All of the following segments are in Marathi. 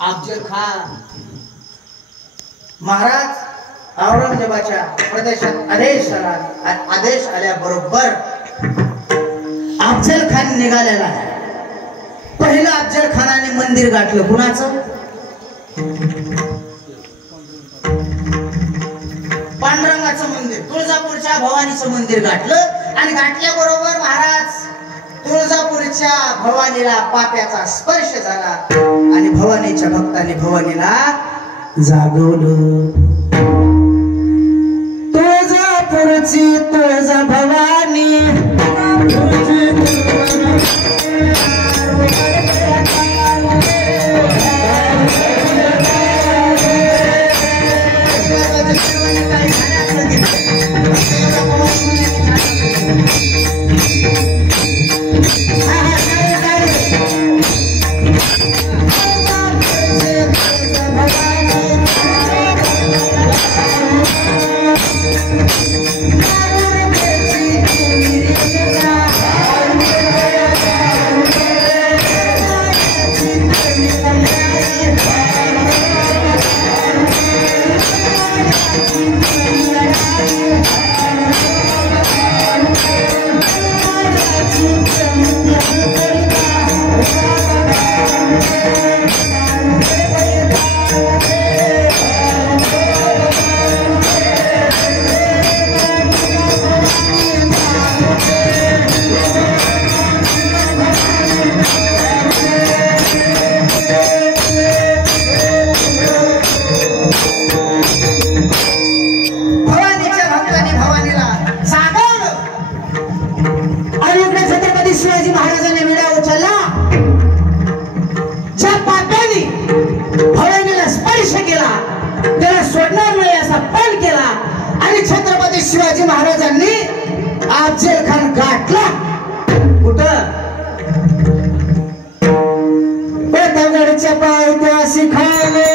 अफजल खान महाराज औरंगजेबाच्या प्रदेशात आदेश आल्याबरोबर अफजल खान निघालेला आहे. पहिलं अफजल खानाने मंदिर गाठलं. कुणाचं? पांडुरंगाचं मंदिर, तुळजापूरच्या भवानीचं मंदिर गाठलं. आणि गाठल्याबरोबर महाराज तुळजापूरच्या भवानीला पाप्याचा स्पर्श झाला आणि भवानीच्या भक्तांनी भवानीला जागवलं. तुळजापूरची तुळजा भवानी शिवाजी महाराजांनी विडा उचलला. ज्या पाप्याने भवानीला स्पर्श केला त्याला सोडणार नाही असा पण केला. आणि छत्रपती शिवाजी महाराजांनी अफजल खान गाठला. कुठं? दगडच्या पायथ्याशी खाले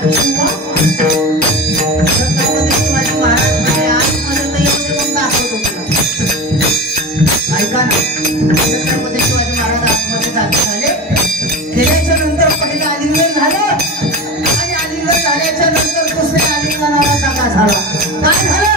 किंवा छत्रपती शिवाजी महाराज म्हणजे आतमध्ये तर येऊ दे, मग दाखवतो तुला. ऐका ना, छत्रपती शिवाजी महाराज आतमध्ये झाले. गेल्याच्या नंतर पहिलं आलिंगन झालं आणि आलिंगन झाल्याच्या नंतर दुसऱ्या आलिंगनाला दगा झाला. काय झालं?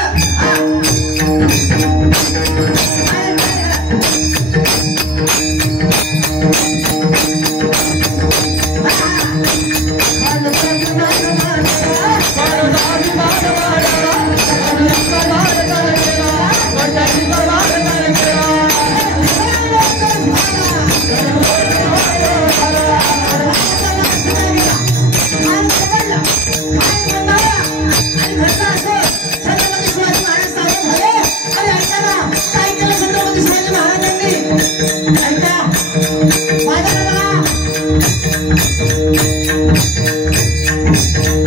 Thank you.